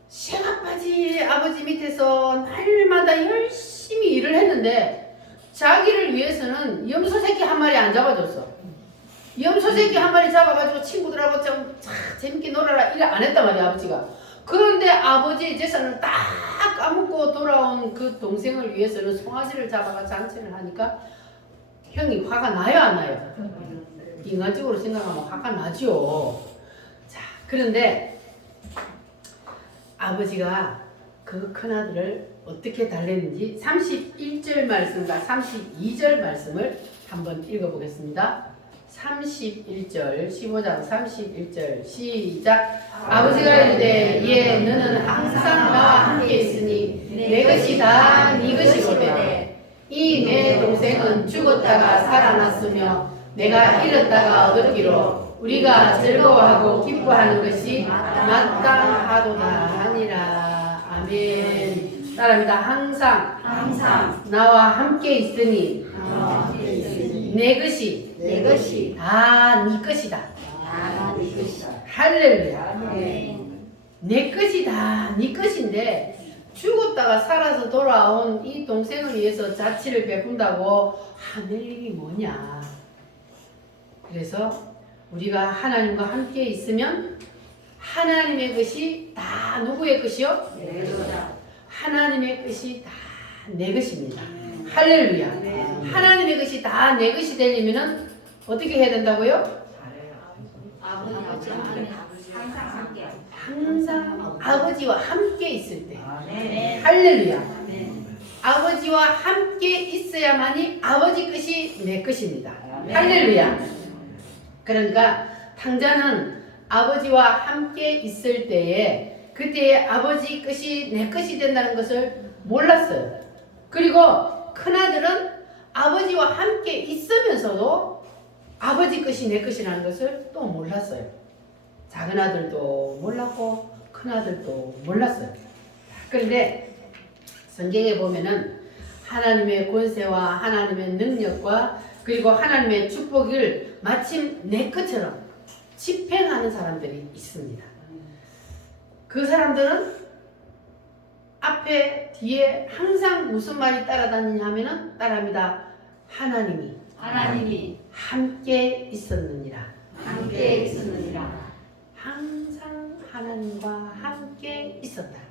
생아빠지 아버지 밑에서 날마다 열심히 일을 했는데 자기를 위해서는 염소 새끼 한 마리 안 잡아줬어. 염소 새끼 한 마리 잡아가지고 친구들하고 좀 재밌게 놀아라 일 안 했단 말이야 아버지가. 그런데 아버지의 재산을 딱 까먹고 돌아온 그 동생을 위해서는 송아지를 잡아가 잔치를 하니까 형이 화가 나요 안 나요? 인간적으로 생각하면 화가 나죠. 자, 그런데 아버지가 그 큰아들을 어떻게 달랬는지 31절 말씀과 32절 말씀을 한번 읽어보겠습니다. 31절 15장 31절 시작. 아버지가 이르되 예 너는 항상 나와 함께 있으니 내 것이 다 네 것이로되 이 내 동생은 죽었다가 살아났으며 내가 잃었다가 얻었기로 우리가 즐거워하고 기뻐하는 것이 마땅하도다 하니라. 아멘. 따라합니다. 항상 나와 함께 있으니 내 것이 다 네 것이다. 할렐루야. 내 것이 다 네 것인데 죽었다가 살아서 돌아온 이 동생을 위해서 자치를 베푼다고 하늘 일이 뭐냐. 그래서 우리가 하나님과 함께 있으면 하나님의 것이 다 누구의 것이요? 하나님의 것이 다 내 것입니다. 할렐루야. 하나님의 것이 다 내 것이 되려면 어떻게 해야 된다고요? 아버지 안에 항상 아버지와 함께 있을 때. 할렐루야. 아버지와 함께 있어야만이 아버지 것이 내 것입니다. 할렐루야. 그러니까 탕자는 아버지와 함께 있을 때에 그때의 아버지 것이 내 것이 된다는 것을 몰랐어요. 그리고 큰아들은 아버지와 함께 있으면서도 아버지 것이 내 것이라는 것을 또 몰랐어요. 작은 아들도 몰랐고 큰 아들도 몰랐어요. 그런데 성경에 보면은 하나님의 권세와 하나님의 능력과 그리고 하나님의 축복을 마침 내 것처럼 집행하는 사람들이 있습니다. 그 사람들은 앞에 뒤에 항상 무슨 말이 따라다니냐 하면은 따라합니다. 하나님이 함께 있었느니라. 함께 있었느니라. 항상 하나님과 함께 있었다.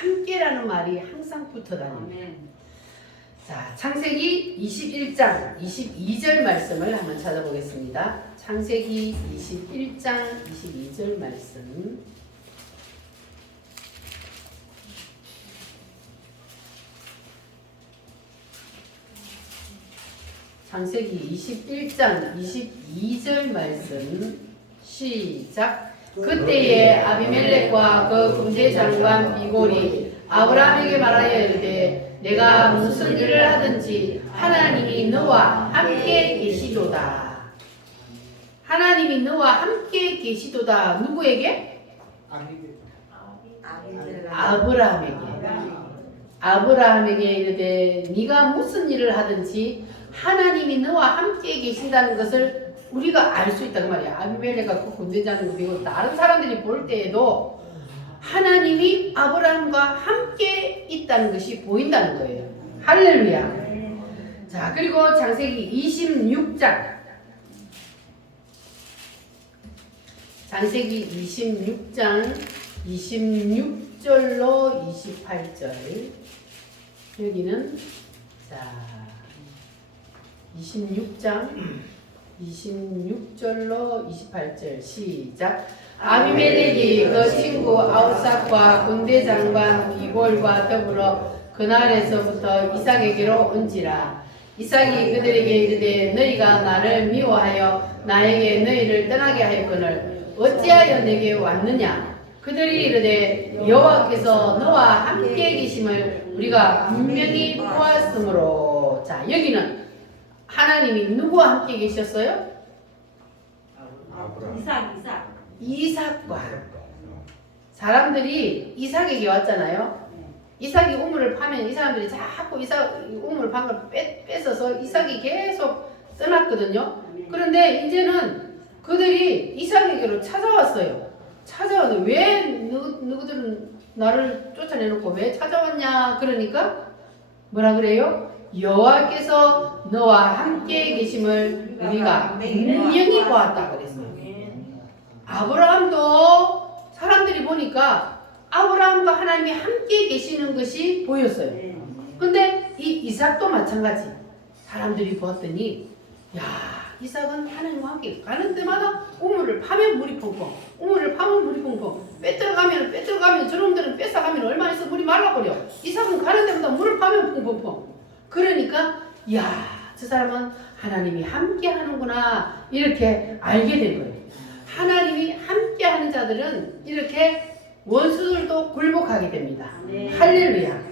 함께라는 말이 항상 붙어 다닙니다. 자, 창세기 21장 22절 말씀을 한번 찾아보겠습니다. 창세기 21장 22절 말씀. 창세기 21장 22절 말씀 시작. 그때에 아비멜렉과 그 군대 장관 비골이 아브라함에게 말하여 이르되 내가 무슨 일을 하든지 하나님이 너와 함께 계시도다. 하나님이 너와 함께 계시도다. 누구에게? 아브라함에게 이르되 네가 무슨 일을 하든지 하나님이 너와 함께 계신다는 것을 우리가 알 수 있다는 말이야. 아비멜렉과 그 군대장군 그리고 다른 사람들이 볼 때에도 하나님이 아브라함과 함께 있다는 것이 보인다는 거예요. 할렐루야. 자, 그리고 창세기 26장. 창세기 26장 26절로 28절. 여기는 자 26장 26절로 28절 시작. 아비멜렉이 그 친구 아우삭과 군대 장관 비골과 더불어 그날에서부터 이삭에게로 온지라. 이삭이 그들에게 이르되 너희가 나를 미워하여 나에게 너희를 떠나게 하였거늘 어찌하여 내게 왔느냐. 그들이 이르되 여호와께서 너와 함께 계심을 우리가 분명히 보았으므로. 자, 여기는 하나님이 누구와 함께 계셨어요? 이삭과. 사람들이 이삭에게 왔잖아요. 이삭이 우물을 파면 이 사람들이 자꾸 이삭 우물을 판 걸 뺏어서 이삭이 계속 떠났거든요. 그런데 이제는 그들이 이삭에게로 찾아왔어요. 찾아와서 왜 누구들은 나를 쫓아내놓고 왜 찾아왔냐. 그러니까 뭐라 그래요? 여호와께서 너와 함께 계심을 우리가 분명히 보았다 그랬어요. 아브라함도 사람들이 보니까 아브라함과 하나님이 함께 계시는 것이 보였어요. 근데 이 이삭도 마찬가지. 사람들이 보았더니 야, 이삭은 하나님과 함께 가는 데마다 우물을 파면 물이 펑펑, 우물을 파면 물이 펑펑, 빼들어가면 저놈들은 뺏어가면 얼마 있어 물이 말라버려. 이삭은 가는 데마다 물을 파면 펑펑펑. 그러니까 야, 저 사람은 하나님이 함께 하는구나 이렇게 알게 된 거예요. 하나님이 함께 하는 자들은 이렇게 원수들도 굴복하게 됩니다. 할렐루야.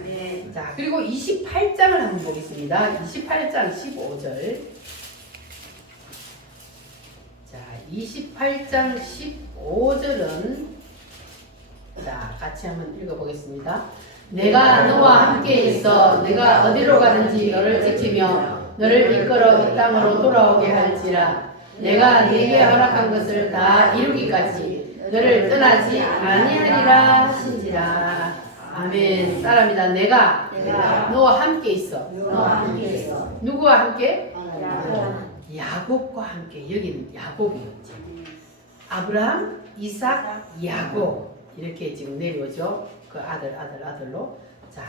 자, 그리고 28장을 한번 보겠습니다. 28장 15절. 자, 28장 15절은 자, 같이 한번 읽어보겠습니다. 내가 너와 함께 있어 내가 어디로 가든지 너를 지키며 너를 이끌어 이 땅으로 돌아오게 할지라. 내가 네게 허락한 것을 다 이루기까지 너를 떠나지 아니하리라 하신지라. 아멘. 따라합니다. 내가 너와 함께 있어. 누구와 함께? 야곱과 함께. 여기는 야곱이었죠. 아브라함, 이삭, 야곱 이렇게 지금 내려오죠. 그 아들로. 자,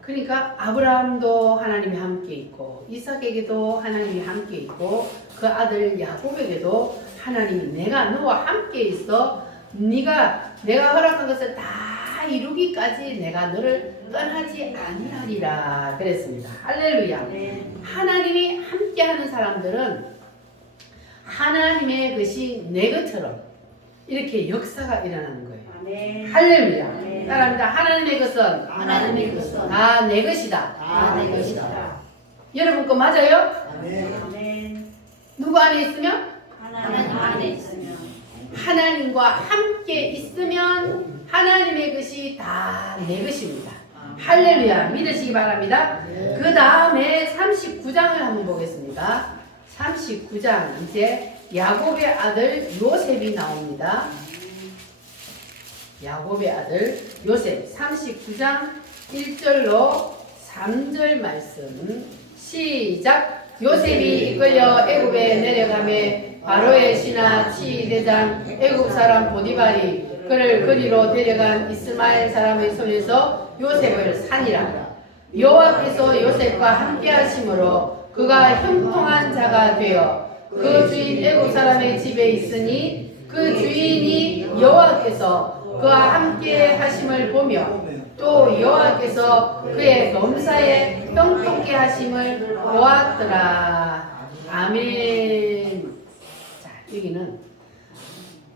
그러니까 아브라함도 하나님이 함께 있고 이삭에게도 하나님이 함께 있고 그 아들 야곱에게도 하나님이 내가 너와 함께 있어 네가 내가 허락한 것을 다 이루기까지 내가 너를 떠나지 아니하리라 그랬습니다. 할렐루야. 하나님이 함께하는 사람들은 하나님의 것이 내 것처럼 이렇게 역사가 일어나는 거예요. 할렐루야. 따라합니다. 하나님의 것은 다 내 것이다. 여러분 거 맞아요? 누구 안에 있으면? 하나님 안에 있으면 하나님과 함께 있으면 하나님의 것이 다 내 것입니다. 할렐루야. 믿으시기 바랍니다. 그 다음에 39장을 한번 보겠습니다. 39장 이제 야곱의 아들 요셉이 나옵니다. 야곱의 아들 요셉 39장 1절로 3절 말씀 시작. 요셉이 이끌려 애굽에 내려가매 바로의 신하 치대장 애굽 사람 보디발이 그를 거리로 데려간 이스마엘 사람의 손에서 요셉을 산이라. 여호와께서 요셉과 함께 하심으로 그가 형통한 자가 되어 그 주인 애굽 사람의 집에 있으니 그 주인이 여호와께서 그와 함께 하심을 보며 또 여호와께서 그의 범사에 형통케 하심을 보았더라. 아멘. 자, 여기는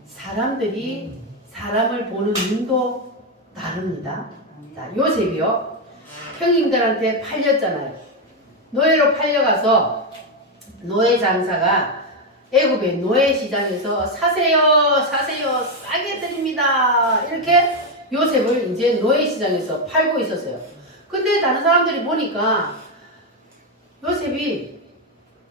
사람들이 사람을 보는 눈도 다릅니다. 자, 요셉이요. 형님들한테 팔렸잖아요. 노예로 팔려가서 노예 장사가 애굽의 노예 시장에서 사세요, 사세요, 싸게 드립니다. 이렇게 요셉을 이제 노예 시장에서 팔고 있었어요. 근데 다른 사람들이 보니까 요셉이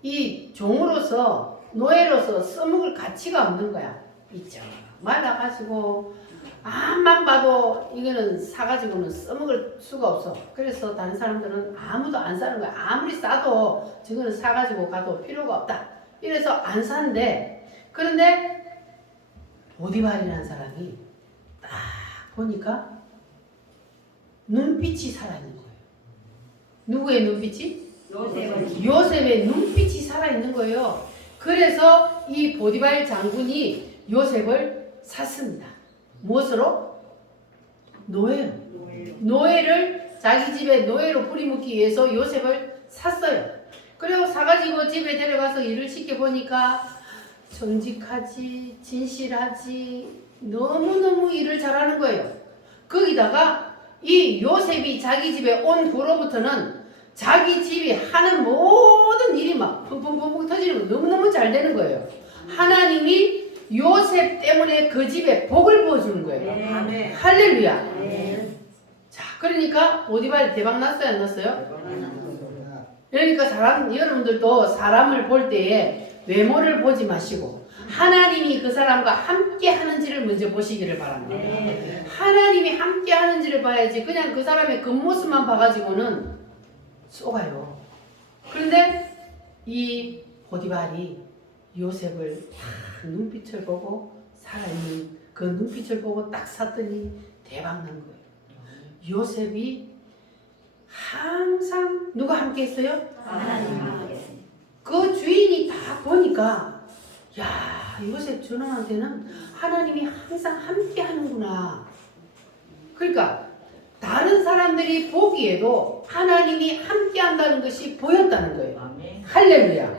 이 종으로서 노예로서 써먹을 가치가 없는 거야. 있죠. 말라가지고 암만 봐도 이거는 사가지고는 써먹을 수가 없어. 그래서 다른 사람들은 아무도 안 사는 거야. 아무리 싸도 저거는 사가지고 가도 필요가 없다. 이래서 안 산대. 그런데 보디발이라는 사람이 딱 보니까 눈빛이 살아있는 거예요. 누구의 눈빛이? 요셉의 눈빛이 살아있는 거예요. 그래서 이 보디발 장군이 요셉을 샀습니다. 무엇으로? 노예로. 노예를 자기 집에 노예로 뿌리묻기 위해서 요셉을 샀어요. 그리고 사가지고 집에 데려가서 일을 시켜보니까 정직하지, 진실하지, 너무너무 일을 잘하는 거예요. 거기다가 이 요셉이 자기 집에 온 후로부터는 자기 집이 하는 모든 일이 막 펑펑펑펑 터지는 거 너무너무 잘 되는 거예요. 하나님이 요셉 때문에 그 집에 복을 부어주는 거예요. 아멘. 할렐루야. 아멘. 자, 그러니까 보디발이 대박 났어요, 안 났어요? 그러니까 여러분들도 사람을 볼 때에 외모를 보지 마시고 하나님이 그 사람과 함께 하는지를 먼저 보시기를 바랍니다. 하나님이 함께 하는지를 봐야지 그냥 그 사람의 겉모습만 봐가지고는 속아요. 그런데 이 보디발이 요셉을 딱 눈빛을 보고 살아있는 그 눈빛을 보고 딱 샀더니 대박 난 거예요. 요셉이 항상 누가 함께 했어요? 그 주인이 다 보니까 야, 요셉 저놈한테는 하나님이 항상 함께 하는구나. 그러니까 다른 사람들이 보기에도 하나님이 함께 한다는 것이 보였다는 거예요. 할렐루야.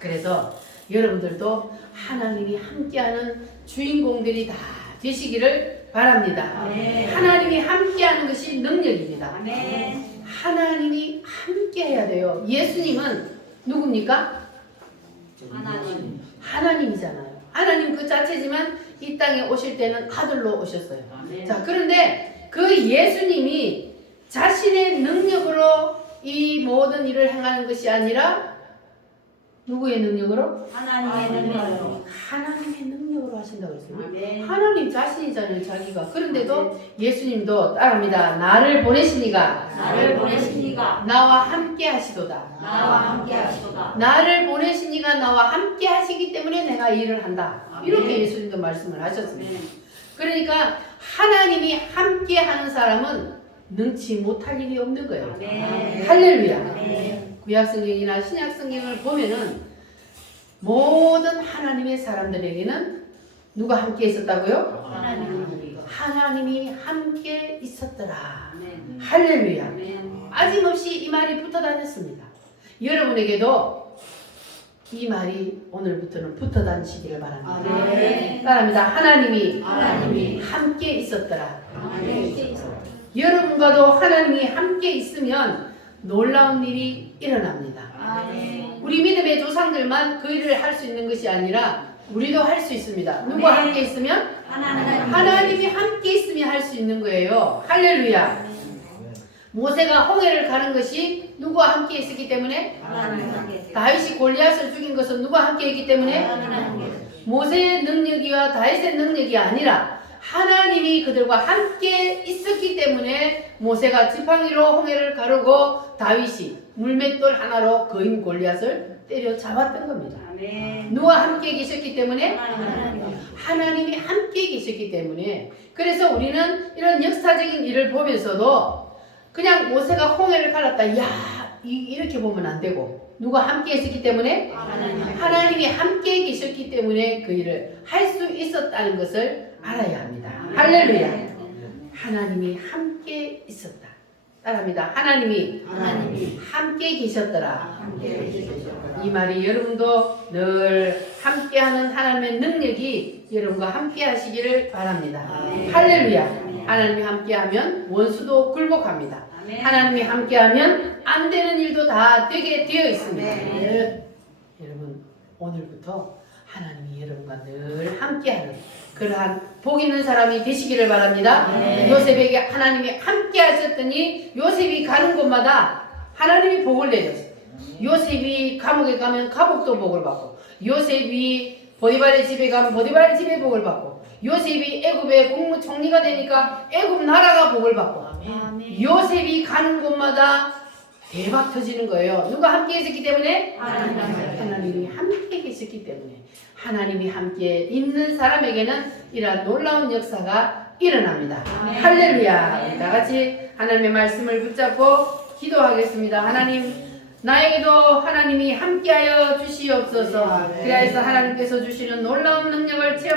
그래서 여러분들도 하나님이 함께하는 주인공들이 다 되시기를 바랍니다. 하나님이 함께하는 것이 능력입니다. 하나님이 함께해야 돼요. 예수님은 누굽니까? 하나님이잖아요. 하나님 그 자체지만 이 땅에 오실 때는 아들로 오셨어요. 자, 그런데 그 예수님이 자신의 능력으로 이 모든 일을 행하는 것이 아니라 누구의 능력으로? 하나님의 능력으로. 하나님의 능력으로 하신다고 했어요. 하나님 자신이잖아요, 자기가. 그런데도 예수님도 따라합니다. 나를 보내시니가 나와 함께 하시도다. 나를 보내시니가 나와 함께 하시기 때문에 내가 일을 한다. 이렇게 예수님도 말씀을 하셨습니다. 그러니까 하나님이 함께 하는 사람은 능치 못할 일이 없는 거예요. 할렐루야. 구약성경이나 신약성경을 보면은 모든 하나님의 사람들에게는 누가 함께 있었다고요? 하나님이 함께 있었더라. 할렐루야. 빠짐없이 이 말이 붙어 다녔습니다. 여러분에게도 이 말이 오늘부터는 붙어 다니시기를 바랍니다. 따라합니다. 하나님이 함께 있었더라. 여러분과도 하나님이 함께 있으면 놀라운 일이 일어납니다. 우리 믿음의 조상들만 그 일을 할 수 있는 것이 아니라 우리도 할 수 있습니다. 누구와 함께 있으면? 하나님이 함께 있으면 할 수 있는 거예요. 할렐루야. 모세가 홍해를 가는 것이 누구와 함께 있었기 때문에? 다윗이 골리앗을 죽인 것은 누구와 함께 있기 때문에? 모세의 능력이와 다윗의 능력이 아니라 하나님이 그들과 함께 있었기 때문에 모세가 지팡이로 홍해를 가르고 다윗이 물맷돌 하나로 거인 골리앗을 때려 잡았던 겁니다. 누가 함께 계셨기 때문에? 하나님이 함께 계셨기 때문에. 그래서 우리는 이런 역사적인 일을 보면서도 그냥 모세가 홍해를 갈랐다, 야 이렇게 보면 안 되고, 누가 함께 했었기 때문에? 하나님이 함께 계셨기 때문에 그 일을 할 수 있었다는 것을 알아야 합니다. 할렐루야. 하나님이 함께 있었다. 따라합니다. 하나님이 함께 계셨더라. 이 말이 여러분도 늘 함께하는 하나님의 능력이 여러분과 함께 하시기를 바랍니다. 할렐루야. 하나님이 함께하면 원수도 굴복합니다. 하나님이 함께하면 안 되는 일도 다 되게 되어 있습니다. 여러분, 오늘부터 하나님이 여러분과 늘 함께하는 그러한 복 있는 사람이 되시기를 바랍니다. 요셉에게 하나님이 함께 하셨더니 요셉이 가는 곳마다 하나님이 복을 내줬어요. 요셉이 감옥에 가면 감옥도 복을 받고, 요셉이 보디발의 집에 가면 보디발의 집에 복을 받고, 요셉이 애굽의 국무총리가 되니까 애굽 나라가 복을 받고, 요셉이 가는 곳마다 대박 터지는 거예요. 누가 함께 있었기 때문에? 하나님이 함께 계셨기 때문에. 하나님이 함께 있는 사람에게는 이러한 놀라운 역사가 일어납니다. 할렐루야. 다 같이 하나님의 말씀을 붙잡고 기도하겠습니다. 하나님, 나에게도 하나님이 함께하여 주시옵소서. 그래서 하나님께서 주시는 놀라운 능력을 체험